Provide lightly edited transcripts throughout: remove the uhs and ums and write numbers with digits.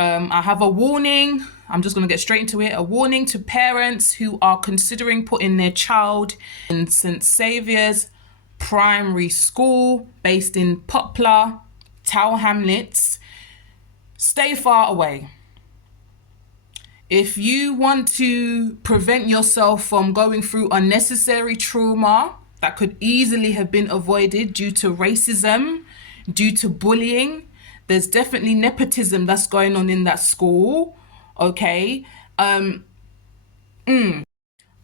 I have a warning. I'm just going to get straight into it. A warning to parents who are considering putting their child in St. Saviour's primary school based in Poplar, Towerhamlets. Stay far away. If you want to prevent yourself from going through unnecessary trauma that could easily have been avoided due to racism, due to bullying, there's definitely nepotism that's going on in that school. Okay. I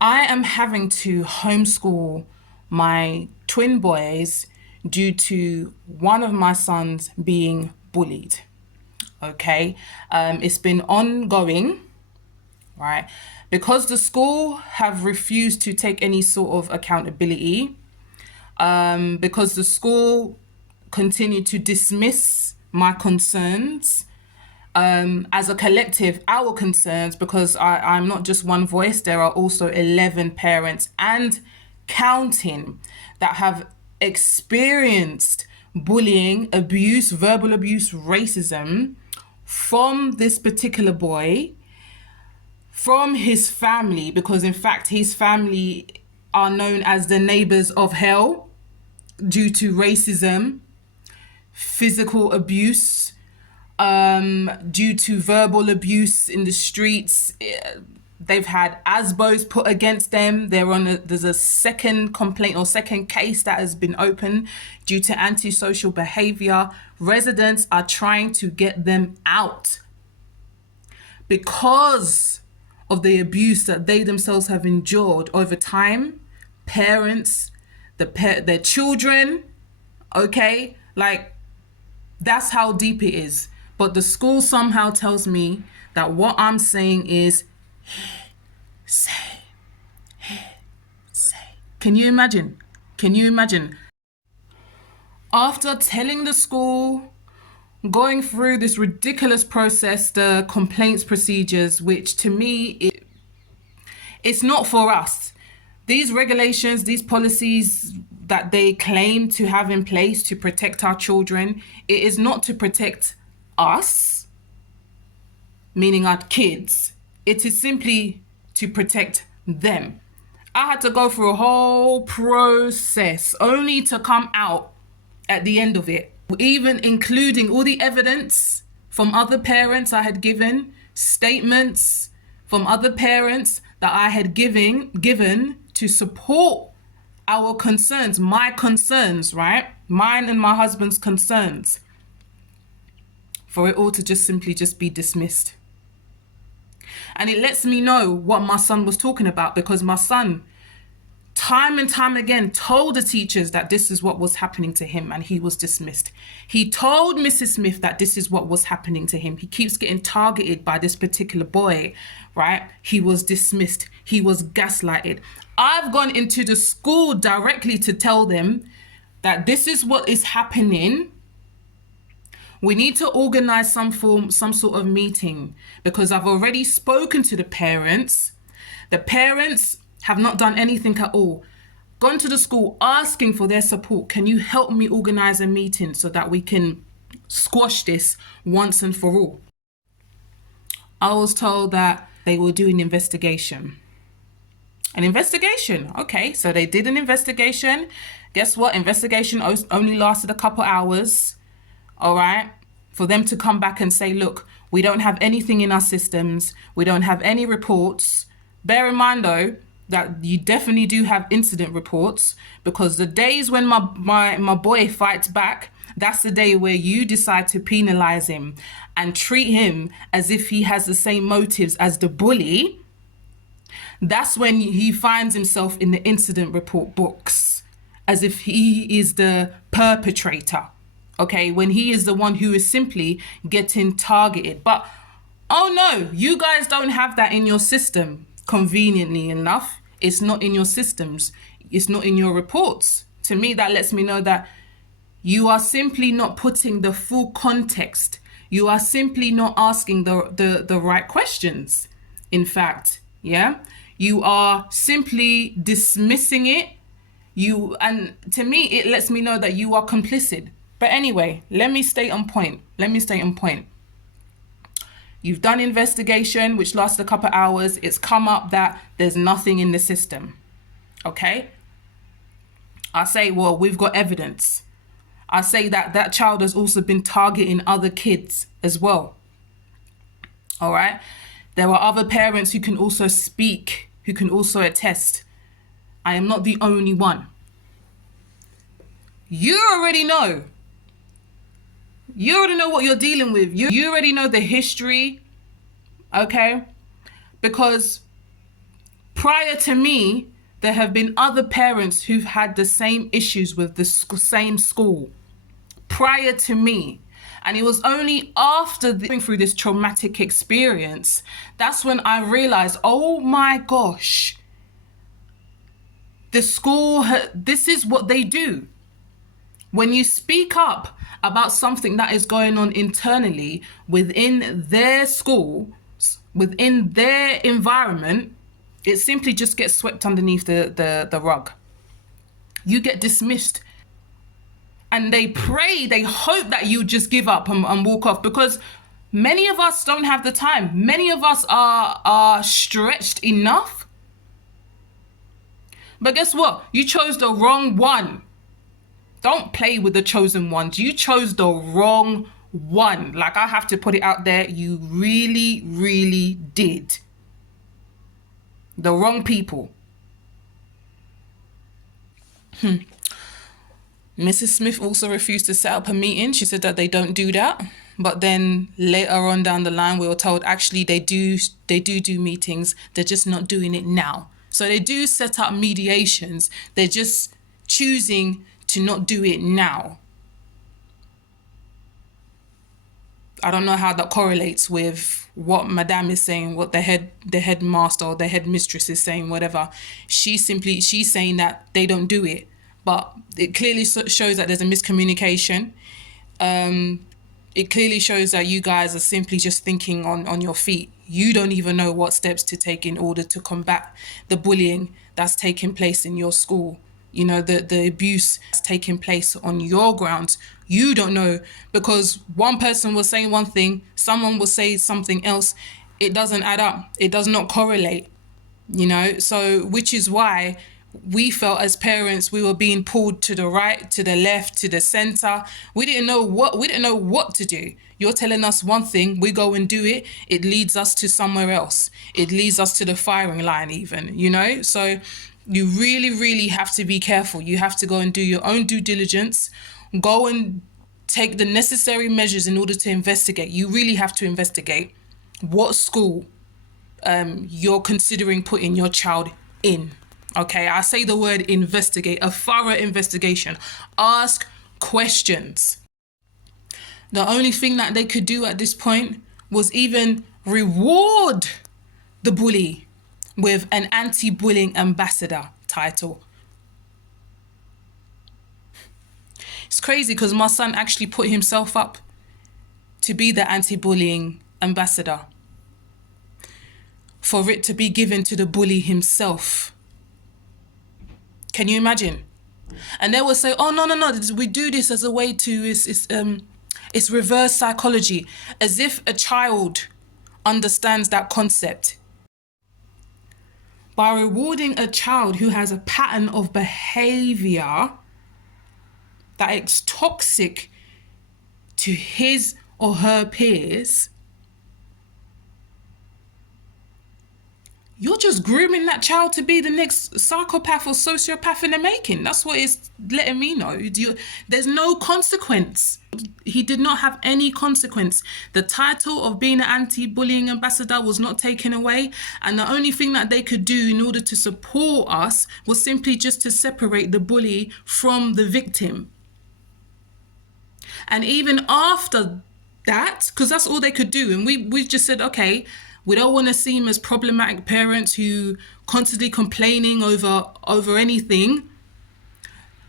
am having to homeschool my twin boys due to one of my sons being bullied. Okay. It's been ongoing, right? Because the school have refused to take any sort of accountability, because the school continue to dismiss my concerns, as a collective, our concerns, because I'm not just one voice, there are also 11 parents and counting that have experienced bullying, abuse, verbal abuse, racism from this particular boy, from his family, because in fact his family are known as the neighbors of hell due to racism, physical abuse, due to verbal abuse in the streets. They've had ASBOs put against them. There's a second complaint or second case that has been opened due to antisocial behavior. Residents are trying to get them out because of the abuse that they themselves have endured over time. Parents, their children, okay? Like, that's how deep it is. But the school somehow tells me that what I'm saying is, say. Can you imagine? Can you imagine? After telling the school, going through this ridiculous process, the complaints procedures, which to me, it's not for us. These regulations, these policies that they claim to have in place to protect our children, it is not to protect us, meaning our kids. It is simply to protect them. I had to go through a whole process only to come out at the end of it, even including all the evidence from other parents I had given, statements from other parents that I had given to support our concerns, my concerns, right? Mine and my husband's concerns. For it all to just simply just be dismissed. And it lets me know what my son was talking about, because my son, time and time again, told the teachers that this is what was happening to him, and he was dismissed. He told Mrs. Smith that this is what was happening to him. He keeps getting targeted by this particular boy, right? He was dismissed. He was gaslighted. I've gone into the school directly to tell them that this is what is happening. We need to organize some sort of meeting, because I've already spoken to the parents. The parents have not done anything at all. Gone to the school asking for their support. Can you help me organize a meeting so that we can squash this once and for all? I was told that they will do an investigation. An investigation. Okay, so they did an investigation. Guess what? Investigation only lasted a couple hours. All right, for them to come back and say, look, we don't have anything in our systems. We don't have any reports. Bear in mind, though, that you definitely do have incident reports, because the days when my boy fights back, that's the day where you decide to penalize him and treat him as if he has the same motives as the bully. That's when he finds himself in the incident report books, as if he is the perpetrator. Okay, when he is the one who is simply getting targeted. But, oh no, you guys don't have that in your system. Conveniently enough, it's not in your systems. It's not in your reports. To me, that lets me know that you are simply not putting the full context. You are simply not asking the right questions. In fact, yeah, you are simply dismissing it. And to me, it lets me know that you are complicit. But anyway, let me stay on point. You've done investigation, which lasted a couple hours. It's come up that there's nothing in the system. Okay? I say, well, we've got evidence. I say that that child has also been targeting other kids as well. All right? There are other parents who can also speak, who can also attest. I am not the only one. You already know. You already know what you're dealing with. You already know the history, okay? Because prior to me, there have been other parents who've had the same issues with the same school prior to me. And it was only after going through this traumatic experience, that's when I realized, oh my gosh, the school, this is what they do. When you speak up about something that is going on internally within their school, within their environment, it simply just gets swept underneath the rug. You get dismissed. And they pray, they hope that you just give up and walk off, because many of us don't have the time. Many of us are stretched enough. But guess what? You chose the wrong one. Don't play with the chosen ones. You chose the wrong one. Like, I have to put it out there. You really, really did. The wrong people. Mrs. Smith also refused to set up a meeting. She said that they don't do that. But then later on down the line, we were told actually they do meetings. They're just not doing it now. So they do set up mediations. They're just choosing to not do it now. I don't know how that correlates with what Madame is saying, what the headmaster or the headmistress is saying, whatever. She's saying that they don't do it. But it clearly shows that there's a miscommunication. It clearly shows that you guys are simply just thinking on your feet. You don't even know what steps to take in order to combat the bullying that's taking place in your school. You know, the abuse that's taking place on your grounds. You don't know, because one person was saying one thing, someone will say something else. It doesn't add up. It does not correlate, you know. So which is why we felt as parents we were being pulled to the right, to the left, to the center. We didn't know what to do. You're telling us one thing, we go and do it. It leads us to somewhere else. It leads us to the firing line even, you know? So you really, really have to be careful. You have to go and do your own due diligence. Go and take the necessary measures in order to investigate. You really have to investigate what school you're considering putting your child in. Okay, I say the word investigate, a thorough investigation. Ask questions. The only thing that they could do at this point was even reward the bully with an anti-bullying ambassador title. It's crazy because my son actually put himself up to be the anti-bullying ambassador, for it to be given to the bully himself. Can you imagine? And they will say, oh, no, we do this as a way to, it's reverse psychology, as if a child understands that concept. By rewarding a child who has a pattern of behavior that is toxic to his or her peers, you're just grooming that child to be the next psychopath or sociopath in the making. That's what it's letting me know. There's no consequence. He did not have any consequence. The title of being an anti-bullying ambassador was not taken away. And the only thing that they could do in order to support us was simply just to separate the bully from the victim. And even after that, because that's all they could do. And we just said, okay, we don't want to seem as problematic parents who constantly complaining over anything.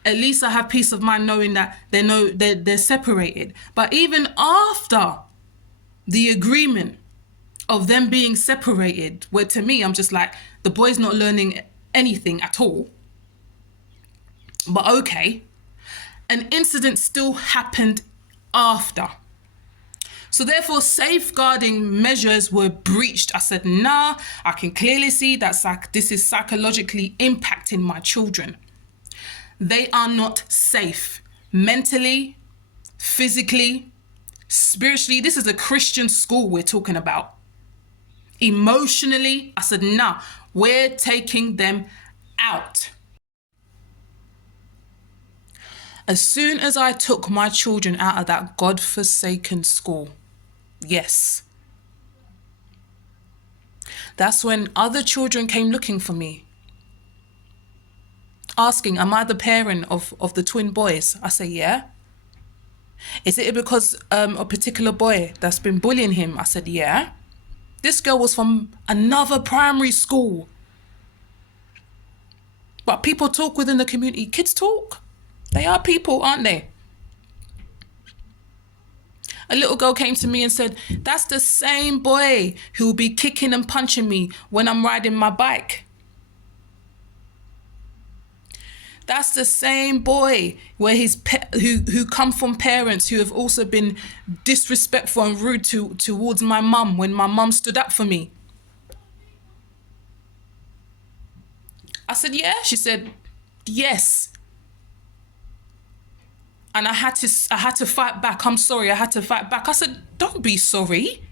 At least I have peace of mind knowing that they're separated. But even after the agreement of them being separated, where to me, I'm just like, the boy's not learning anything at all. But okay, an incident still happened after. So therefore, safeguarding measures were breached. I said, nah, I can clearly see that this is psychologically impacting my children. They are not safe mentally, physically, spiritually. This is a Christian school we're talking about. Emotionally, I said, nah, we're taking them out. As soon as I took my children out of that God-forsaken school, yes, that's when other children came looking for me, asking, am I the parent of the twin boys? I say, yeah. Is it because a particular boy that's been bullying him? I said, yeah. This girl was from another primary school. But people talk within the community. Kids talk. They are people, aren't they? A little girl came to me and said, that's the same boy who will be kicking and punching me when I'm riding my bike. That's the same boy where who come from parents who have also been disrespectful and rude towards my mum when my mum stood up for me. I said, yeah. She said, yes. And I had to fight back. I'm sorry, I had to fight back. I said, don't be sorry.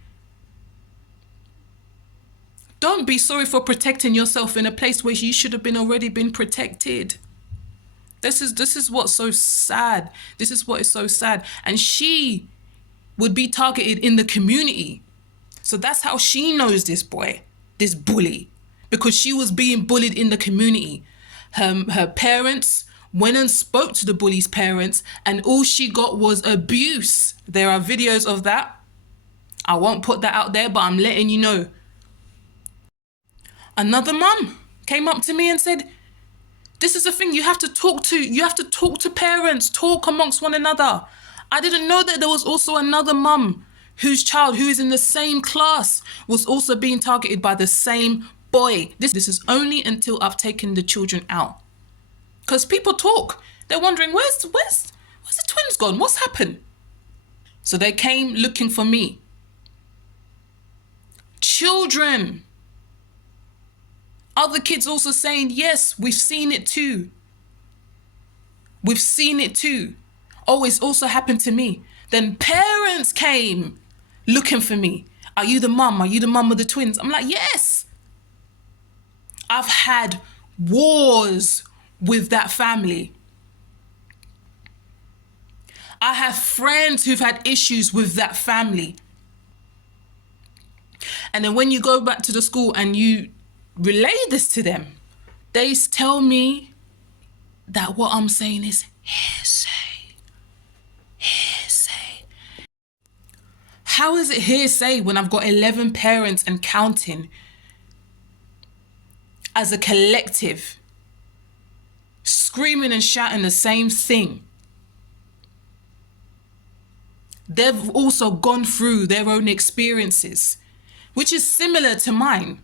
Don't be sorry for protecting yourself in a place where you should have already been protected. This is what's so sad. This is what is so sad. And she would be targeted in the community. So that's how she knows this boy, this bully, because she was being bullied in the community. Her parents went and spoke to the bully's parents, and all she got was abuse. There are videos of that. I won't put that out there, but I'm letting you know. Another mum came up to me and said, this is the thing, you have to talk to parents, talk amongst one another. I didn't know that there was also another mum whose child who is in the same class was also being targeted by the same boy. This is only until I've taken the children out. Because people talk. They're wondering, where's the twins gone? What's happened? So they came looking for me. Children. Other kids also saying, yes, we've seen it too. We've seen it too. Oh, it's also happened to me. Then parents came looking for me. Are you the mum? Are you the mum of the twins? I'm like, yes. I've had wars with that family. I have friends who've had issues with that family. And then when you go back to the school and you relay this to them, they tell me that what I'm saying is hearsay. Hearsay. How is it hearsay when I've got 11 parents and counting as a collective screaming and shouting the same thing? They've also gone through their own experiences, which is similar to mine.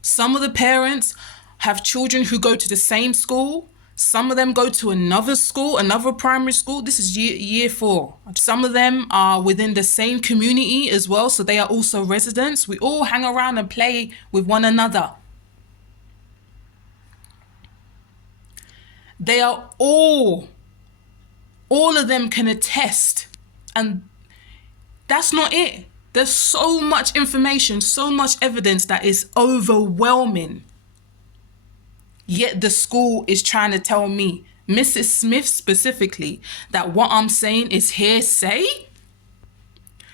Some of the parents have children who go to the same school. Some of them go to another school, another primary school. This is year 4. Some of them are within the same community as well, so they are also residents. We all hang around and play with one another. They are all of them can attest. And that's not it. There's so much information, so much evidence that is overwhelming. Yet the school is trying to tell me, Mrs. Smith specifically, that what I'm saying is hearsay.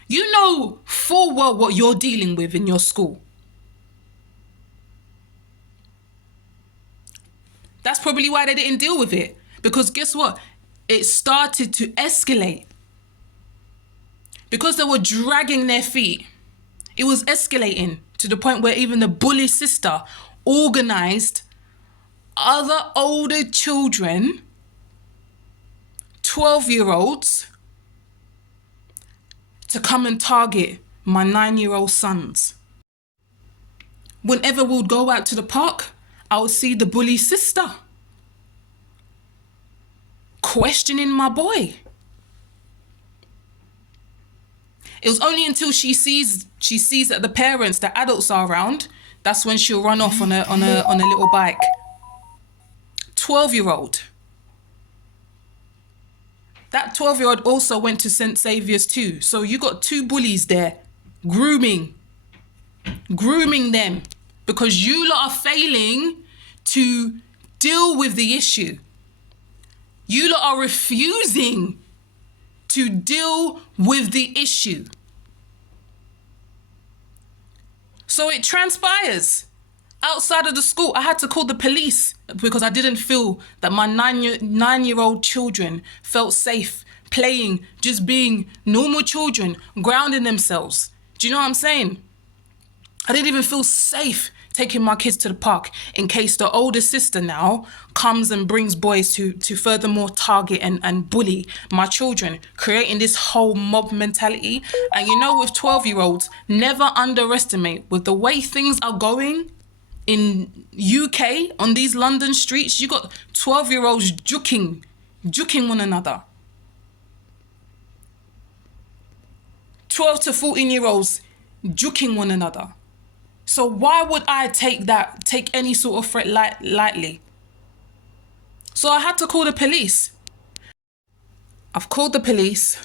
You know full well what you're dealing with in your school. That's probably why they didn't deal with it. Because guess what? It started to escalate. Because they were dragging their feet, it was escalating to the point where even the bully sister organized other older children, 12-year-olds, to come and target my 9-year-old sons. Whenever we would go out to the park, I would see the bully sister questioning my boy. It was only until she sees that the parents, the adults are around, that's when she'll run off on a little bike. 12-year-old. That 12-year-old also went to St. Saviour's too. So you got two bullies there, grooming them, because you lot are failing to deal with the issue. You lot are refusing to deal with the issue. So it transpires. Outside of the school, I had to call the police because I didn't feel that my nine-year-old children felt safe playing, just being normal children, grounding themselves. Do you know what I'm saying? I didn't even feel safe taking my kids to the park in case the older sister now comes and brings boys to furthermore target and bully my children, creating this whole mob mentality. And you know, with 12-year-olds, never underestimate, with the way things are going in UK on these London streets, you got 12-year-olds juking one another. 12 to 14-year-olds juking one another. So why would I take any sort of threat lightly? So I had to call the police. I've called the police.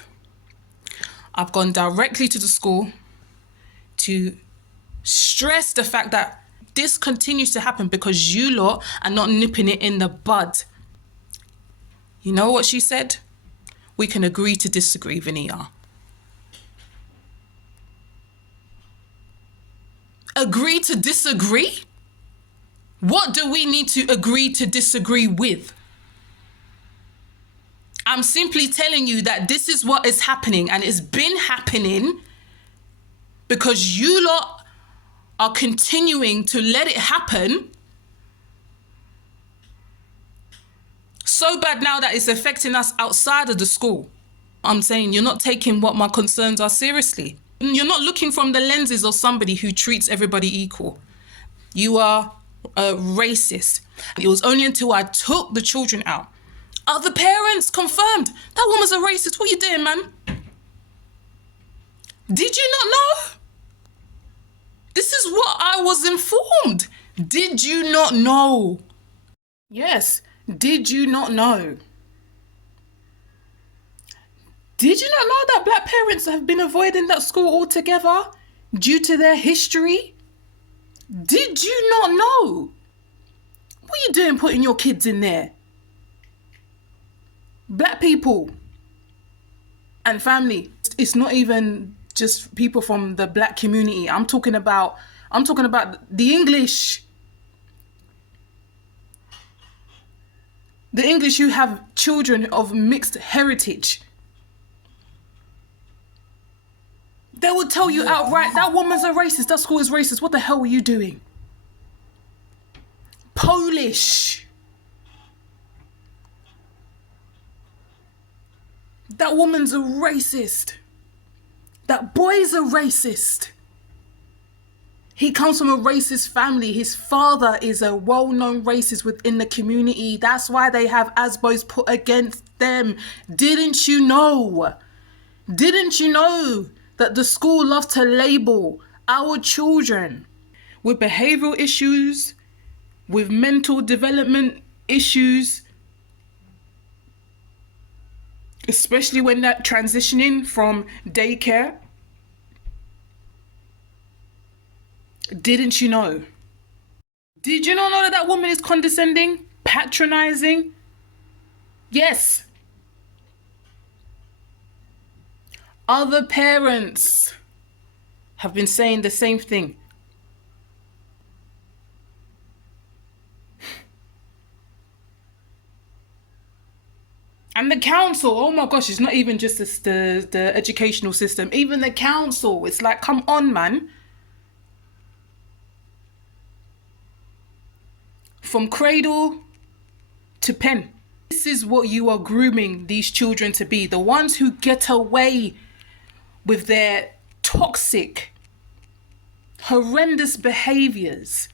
I've gone directly to the school to stress the fact that this continues to happen because you lot are not nipping it in the bud. You know what she said? We can agree to disagree, Vinita. Agree to disagree? What do we need to agree to disagree with? I'm simply telling you that this is what is happening, and it's been happening because you lot are continuing to let it happen so bad now that it's affecting us outside of the school. I'm saying you're not taking what my concerns are seriously. You're not looking from the lenses of somebody who treats everybody equal. You are a racist. It was only until I took the children out. Other parents confirmed, that woman's a racist. What are you doing, man? Did you not know? This is what I was informed. Did you not know? Yes, did you not know? Did you not know that black parents have been avoiding that school altogether due to their history? Did you not know? What are you doing putting your kids in there? Black people and family. It's not even just people from the black community. I'm talking about the English. The English who have children of mixed heritage. They will tell you outright, that woman's a racist, that school is racist. What the hell were you doing? Polish. That woman's a racist. That boy's a racist. He comes from a racist family. His father is a well-known racist within the community. That's why they have ASBOs put against them. Didn't you know? Didn't you know that the school loves to label our children with behavioral issues, with mental development issues, especially when they're transitioning from daycare? Didn't you know? Did you not know that that woman is condescending, patronizing? Yes. Other parents have been saying the same thing. And the council, oh my gosh, it's not even just the educational system. Even the council, it's like, come on, man. From cradle to pen. This is what you are grooming these children to be. The ones who get away with their toxic, horrendous behaviors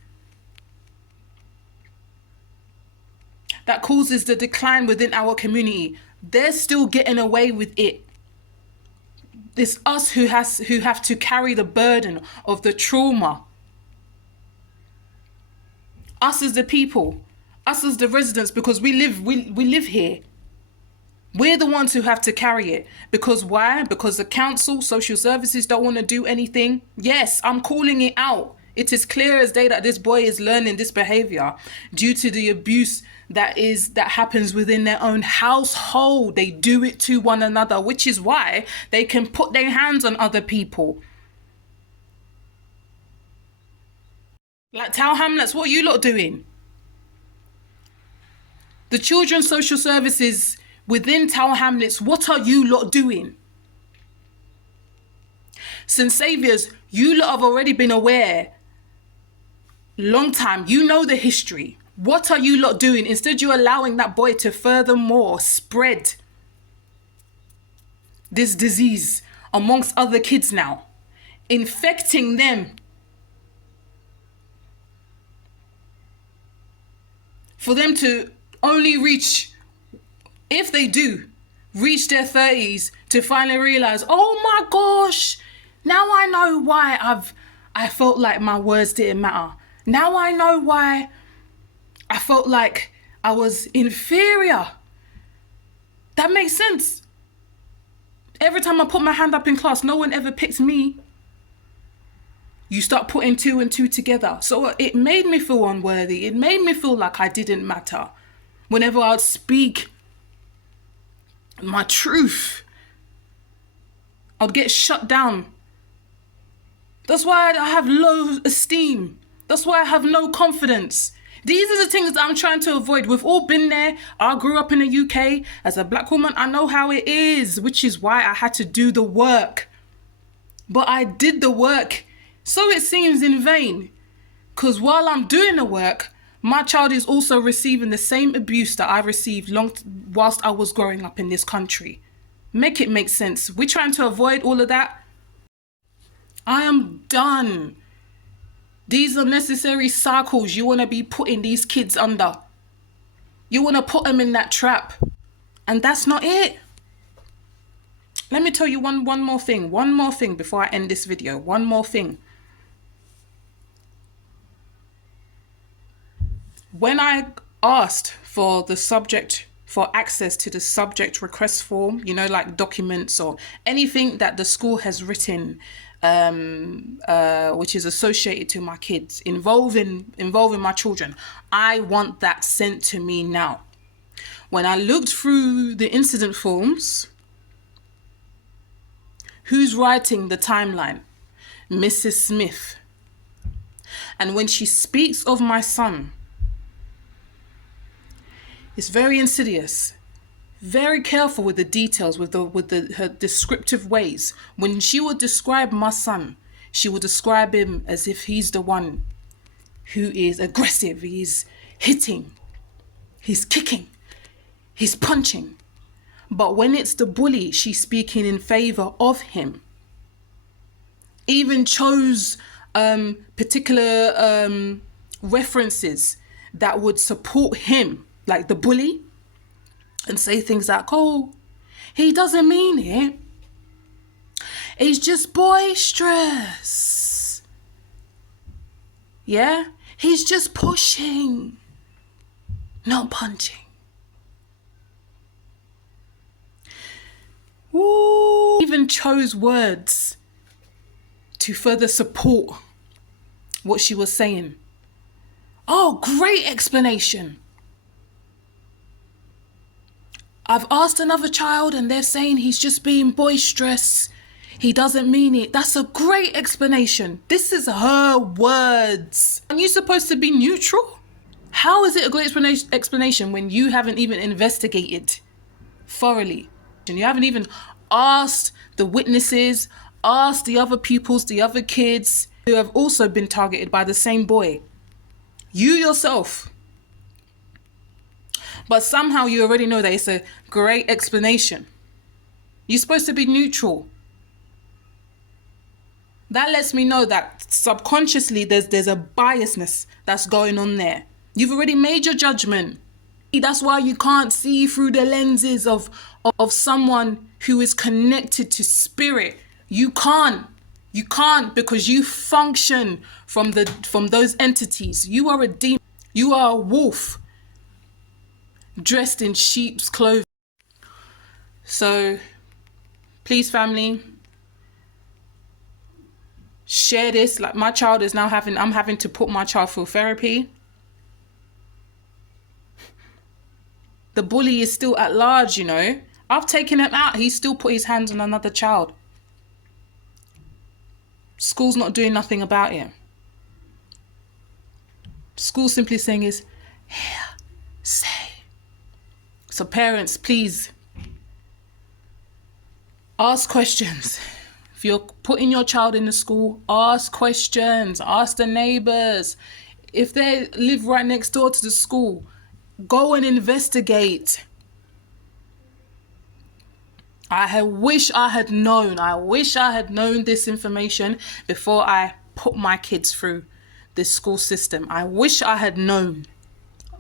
that causes the decline within our community. They're still getting away with it. It's us who have to carry the burden of the trauma. Us as the people, us as the residents, because we live here. We're the ones who have to carry it. Because why? Because the council, social services don't want to do anything. Yes, I'm calling it out. It is clear as day that this boy is learning this behavior due to the abuse that happens within their own household. They do it to one another, which is why they can put their hands on other people. Like Towerhamlets, what are you lot doing? The children's social services within Towerhamlets, what are you lot doing? St. Saviour's, you lot have already been aware. Long time, you know the history. What are you lot doing? Instead, you're allowing that boy to furthermore spread this disease amongst other kids now, infecting them. For them to only reach, if they do, reach their 30s to finally realize, oh my gosh, now I know why I felt like my words didn't matter. Now I know why I felt like I was inferior. That makes sense. Every time I put my hand up in class, no one ever picked me. You start putting two and two together. So it made me feel unworthy. It made me feel like I didn't matter. Whenever I'd speak my truth, I'd get shut down. That's why I have low esteem. That's why I have no confidence. These are the things that I'm trying to avoid. We've all been there. I grew up in the UK. As a black woman, I know how it is, which is why I had to do the work. But I did the work, so it seems in vain. Because while I'm doing the work, my child is also receiving the same abuse that I received whilst I was growing up in this country. Make it make sense. We're trying to avoid all of that. I am done. These are necessary cycles you want to be putting these kids under. You want to put them in that trap. And that's not it. Let me tell you one more thing. One more thing before I end this video. One more thing. When I asked for access to the subject request form, you know, like documents or anything that the school has written, which is associated to my kids, involving my children, I want that sent to me now. When I looked through the incident forms, who's writing the timeline? Mrs. Smith. And when she speaks of my son, it's very insidious. Very careful with the details, with her descriptive ways. When she would describe my son, she would describe him as if he's the one who is aggressive. He's hitting, he's kicking, he's punching. But when it's the bully, she's speaking in favor of him. Even chose particular references that would support him, like the bully, and say things like, oh, he doesn't mean it. He's just boisterous. Yeah? He's just pushing, not punching. Ooh. Even chose words to further support what she was saying. Oh, great explanation. I've asked another child and they're saying he's just being boisterous. He doesn't mean it. That's a great explanation. This is her words. Aren't you supposed to be neutral? How is it a great explanation when you haven't even investigated thoroughly? And you haven't even asked the witnesses, asked the other pupils, the other kids who have also been targeted by the same boy. You yourself. But somehow you already know that it's a great explanation. You're supposed to be neutral. That lets me know that subconsciously there's a biasness that's going on there. You've already made your judgment. That's why you can't see through the lenses of someone who is connected to spirit. You can't. You can't, because you function from those entities. You are a demon. You are a wolf dressed in sheep's clothing. So please, family, share this. Like, my child is now I'm having to put my child through therapy. The bully is still at large, you know. I've taken him out. He's still put his hands on another child. School's not doing nothing about it. School simply saying is, here, say. So parents, please, ask questions. If you're putting your child in the school, ask questions. Ask the neighbours. If they live right next door to the school, go and investigate. I wish I had known this information before I put my kids through this school system. I wish I had known.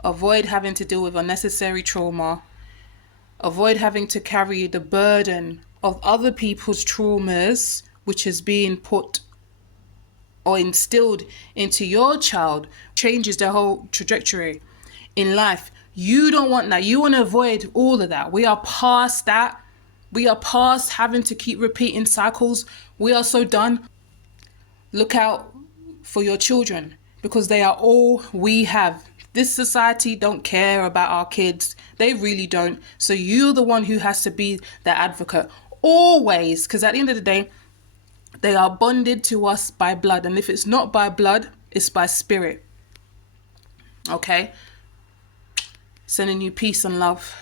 Avoid having to deal with unnecessary trauma. Avoid having to carry the burden of other people's traumas, which is being put or instilled into your child. Changes their whole trajectory in life. You don't want that. You want to avoid all of that. We are past that. We are past having to keep repeating cycles. We are so done. Look out for your children, because they are all we have. This society don't care about our kids. They really don't. So you're the one who has to be the advocate always, because at the end of the day, they are bonded to us by blood. And if it's not by blood, it's by spirit. Okay? Sending you peace and love.